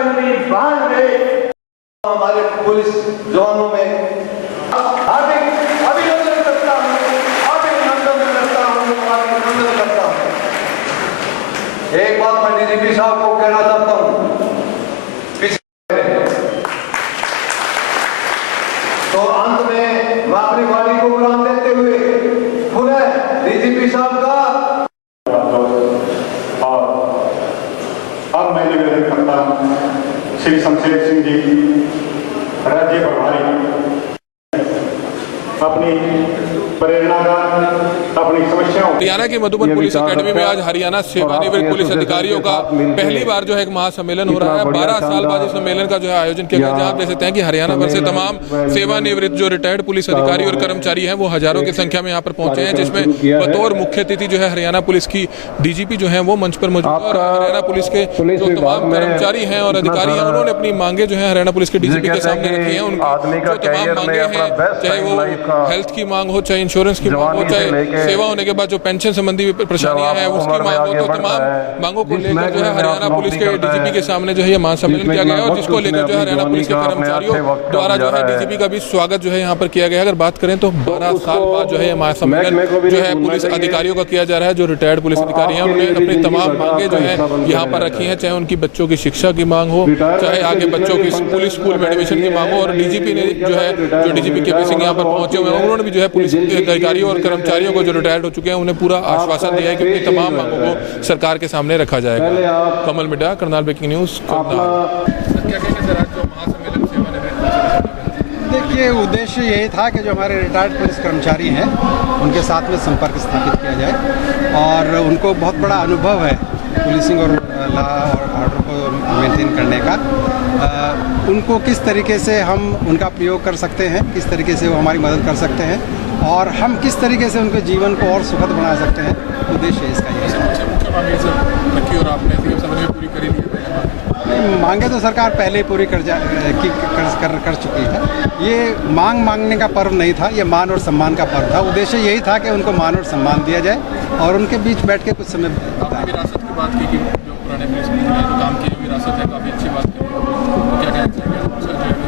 जनवरी 92 हमारे पुलिस जवानों में हार्दिक अभिनंदन करता हूँ, अभिनंदन करता हूँ। एक बात मैं डीजीपी साहब को कहना चाहता हूँ, तो अंत में मैं अपनी वाणी को विराम देते हुए पुनः डीजीपी साहब का और अब मैं निवेदन करता हूँ श्री शमशेर सिंह जी राज्य प्रभारी अपनी प्रेरणा का अपनी समस्याओं। हरियाणा की मधुबन पुलिस अकेडमी में आज हरियाणा सेवानिवृत्त पुलिस अधिकारियों का पहली बार जो है एक महासम्मेलन हो रहा है। 12 साल बाद इस सम्मेलन का जो है आयोजन किया गया, जहां आप देख सकते हैं कि हरियाणा भर से तमाम सेवानिवृत्त जो रिटायर्ड पुलिस अधिकारी और कर्मचारी हैं वो हजारों की संख्या में यहाँ पर पहुंचे हैं, जिसमें बतौर मुख्य अतिथि जो है हरियाणा पुलिस की डीजीपी जो है वो मंच पर मौजूद है। और हरियाणा पुलिस के जो तमाम कर्मचारी हैं और अधिकारी हैं उन्होंने अपनी मांगे जो है हरियाणा पुलिस के डीजीपी के सामने रखी है। उनकी जो तमाम मांगे हैं, चाहे वो हेल्थ की मांग हो, चाहे इंश्योरेंस की मांग हो, चाहे सेवा होने के बाद जो पेंशन संबंधी परेशानियां हैं उसकी मांग हो, तो तमाम मांगों को लेकर जो है हरियाणा पुलिस के डीजीपी के सामने जो है ये महासम्मेलन किया गया है, और जिसको लेकर जो है हरियाणा पुलिस के कर्मचारियों द्वारा जो है डीजीपी का भी स्वागत जो है यहाँ पर किया गया है। अगर बात करें तो 12 साल बाद जो है ये महासम्मेलन जो है पुलिस अधिकारियों का किया जा रहा है। जो रिटायर्ड पुलिस अधिकारी हैं उन्होंने अपनी तमाम मांगे जो है यहाँ पर रखी है, चाहे उनकी बच्चों की शिक्षा की मांग हो, चाहे आगे बच्चों की पुलिस स्कूल में एडमिशन की मांग हो। और डीजीपी ने जो है जो डीजीपी के सिंह यहाँ पर पहुंचे हुए हैं उन्होंने भी जो है पुलिस अधिकारियों और कर्मचारियों को जो रिटायर्ड हो चुके हैं उन्हें पूरा आश्वासन दिया है कि उनकी तमाम मांगों को सरकार के सामने रखा जाएगा। कमल मिड्डा, करनाल ब्रेकिंग न्यूज। देखिए, उद्देश्य यही था कि जो हमारे रिटायर्ड पुलिस कर्मचारी हैं उनके साथ में संपर्क स्थापित किया जाए, और उनको बहुत बड़ा अनुभव है पुलिसिंग और लॉ और ऑर्डर को मेंटेन करने का। उनको किस तरीके से हम उनका प्रयोग कर सकते हैं, किस तरीके से वो हमारी मदद कर सकते हैं, और हम किस तरीके से उनके जीवन को और सुखद बना सकते हैं, उद्देश्य इसका ये है। मांगे तो सरकार पहले ही पूरी कर चुकी है। ये मांगने का पर्व नहीं था, ये मान और सम्मान का पर्व था। उद्देश्य यही था कि उनको मान और सम्मान दिया जाए और उनके बीच बैठ के कुछ समय बिताएं। विरासत की बात की कि जो पुराने पुलिस में काम किए विरासत है, काफ़ी अच्छी बात है, क्या कहना चाहिए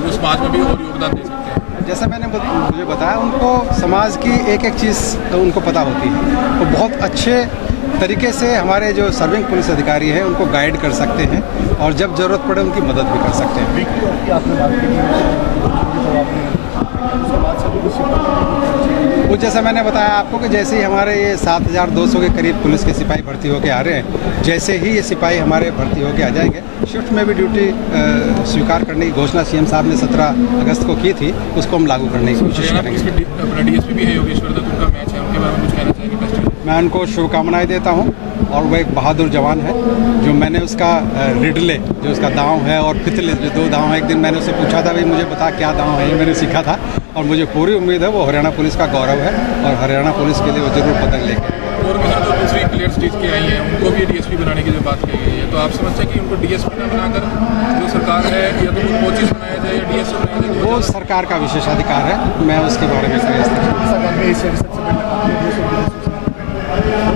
वो समाज में भी और योगदान दे सकते हैं। जैसा मैंने मुझे बताया, उनको समाज की एक एक चीज़ उनको पता होती है। वो बहुत अच्छे तरीके से हमारे जो सर्विंग पुलिस अधिकारी हैं उनको गाइड कर सकते हैं, और जब ज़रूरत पड़े उनकी मदद भी कर सकते हैं। वो जैसा मैंने बताया आपको कि जैसे ही हमारे ये 7200 के करीब पुलिस के सिपाही भर्ती होकर आ रहे हैं, जैसे ही ये सिपाही हमारे भर्ती होकर आ जाएंगे, शिफ्ट में भी ड्यूटी स्वीकार करने की घोषणा सीएम साहब ने 17 अगस्त को की थी, उसको हम लागू करने की कोशिश करेंगे। डीएसपी भी है योगेश्वर दत्त, उनका मैच है, उनके बारे में कुछ कहना चाहेंगे? मैं उनको शुभकामनाएं देता हूं, और वो एक बहादुर जवान है। जो मैंने उसका रिडले, जो उसका दांव है और पितले, जो 2 दांव है, एक दिन मैंने उससे पूछा था भाई मुझे बता क्या दांव है, ये मैंने सीखा था, और मुझे पूरी उम्मीद है वो हरियाणा पुलिस का गौरव है, और हरियाणा पुलिस के लिए वो जरूर पदक लेके। और जो दूसरी क्लियर स्टेज की आई हैं उनको भी डीएसपी बनाने की जो बात कही गई है, तो आप समझते हैं कि उनको डीएसपी ना बनाकर जो सरकार है या तो कुछ कोचिस बनाया जाए या डीएसपी बनाया जाए? वो सरकार का विशेषाधिकार है, मैं उसके बारे में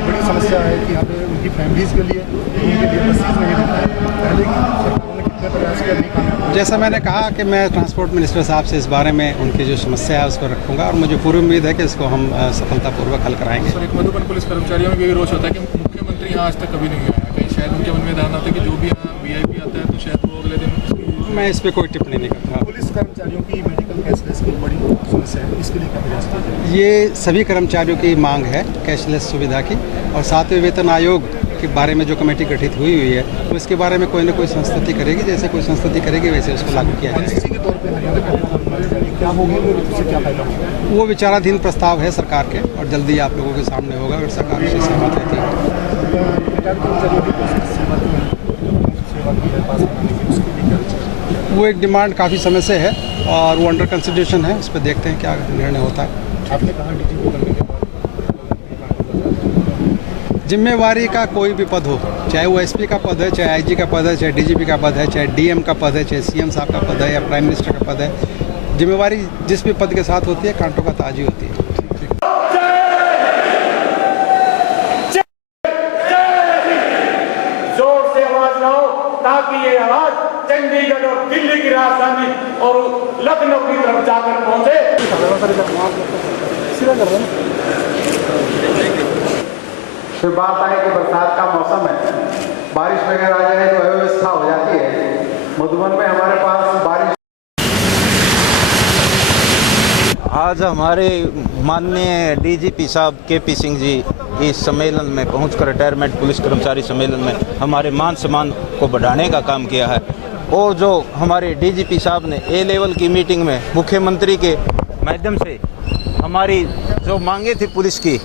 बड़ी समस्या है कि यहाँ पे उनकी फैमिलीज़ के लिए बसेस नहीं मिलता है। पहले की सरकारों ने कितने प्रयास किया, नहीं कामयाब। जैसा मैंने कहा कि मैं ट्रांसपोर्ट मिनिस्टर साहब से इस बारे में उनकी जो समस्या है उसको रखूँगा, और मुझे पूरी उम्मीद है कि इसको हम सफलतापूर्वक हल कराएंगे। सर, एक मधुबन पुलिस कर्मचारियों में भी रोष होता है कि मुख्यमंत्री यहाँ आज तक कभी नहीं आया, कहीं शायद उनके मन में ध्यान आता है कि जो भी यहाँ वीआईपी आता है तो शायद वो अगले दिन। मैं इस पर कोई टिप्पणी नहीं करता। पुलिस कर्मचारियों की मेडिकल कैशलेस की बड़ी समस्या है, इसके लिए क्या प्रयास किया जाए? ये सभी कर्मचारियों की मांग है कैशलेस सुविधा की, और 7वें वेतन आयोग के बारे में जो कमेटी गठित हुई है तो इसके बारे में कोई ना कोई संस्तुति करेगी, जैसे कोई संस्तुति करेगी वैसे उसको लागू किया जाएगा। इसी के तौर पर हरियाणा क्या होगी, उससे क्या फायदा होगा? वो विचाराधीन प्रस्ताव है सरकार के, और जल्दी आप लोगों के सामने होगा अगर सरकार उससे सहमत रहती है। वो एक डिमांड काफ़ी समय से है और वो अंडर कंसिडरेशन है, उस पर देखते हैं क्या निर्णय होता है। आपने कहा डीजीपी बनने के बाद जिम्मेवारी का कोई भी पद हो, चाहे वो एसपी का पद है, चाहे आईजी का पद है, चाहे डीजीपी का पद है, चाहे डीएम का पद है, चाहे सीएम साहब का पद है या प्राइम मिनिस्टर का पद है, जिम्मेवारी जिस भी पद के साथ होती है कांटों का ताज ही होती है। जोर से आवाज लाओ ताकि ये आवाज चंडीगढ़ और दिल्ली की राजधानी और लखनऊ की तरफ जाकर पहुंचे। फिर बात आए कि बरसात का मौसम है, बारिश वगैरह आ जाए तो अव्यवस्था हो जाती है। मधुबन में हमारे पास बारिश आज हमारे माननीय डीजीपी साहब केपी सिंह जी इस सम्मेलन में पहुंचकर रिटायरमेंट पुलिस कर्मचारी सम्मेलन में हमारे मान सम्मान को बढ़ाने का काम किया है। और जो हमारे डीजीपी साहब ने ए लेवल की मीटिंग में मुख्यमंत्री के माध्यम से हमारी जो मांगे थी पुलिस की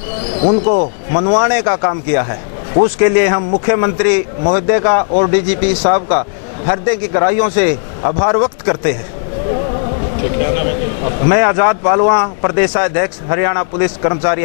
उनको मनवाने का काम किया है, उसके लिए हम मुख्यमंत्री महोदय का और डीजीपी साहब का हृदय की गहराइयों से आभार व्यक्त करते हैं। मैं आज़ाद पालवा प्रदेशाध्यक्ष हरियाणा पुलिस कर्मचारी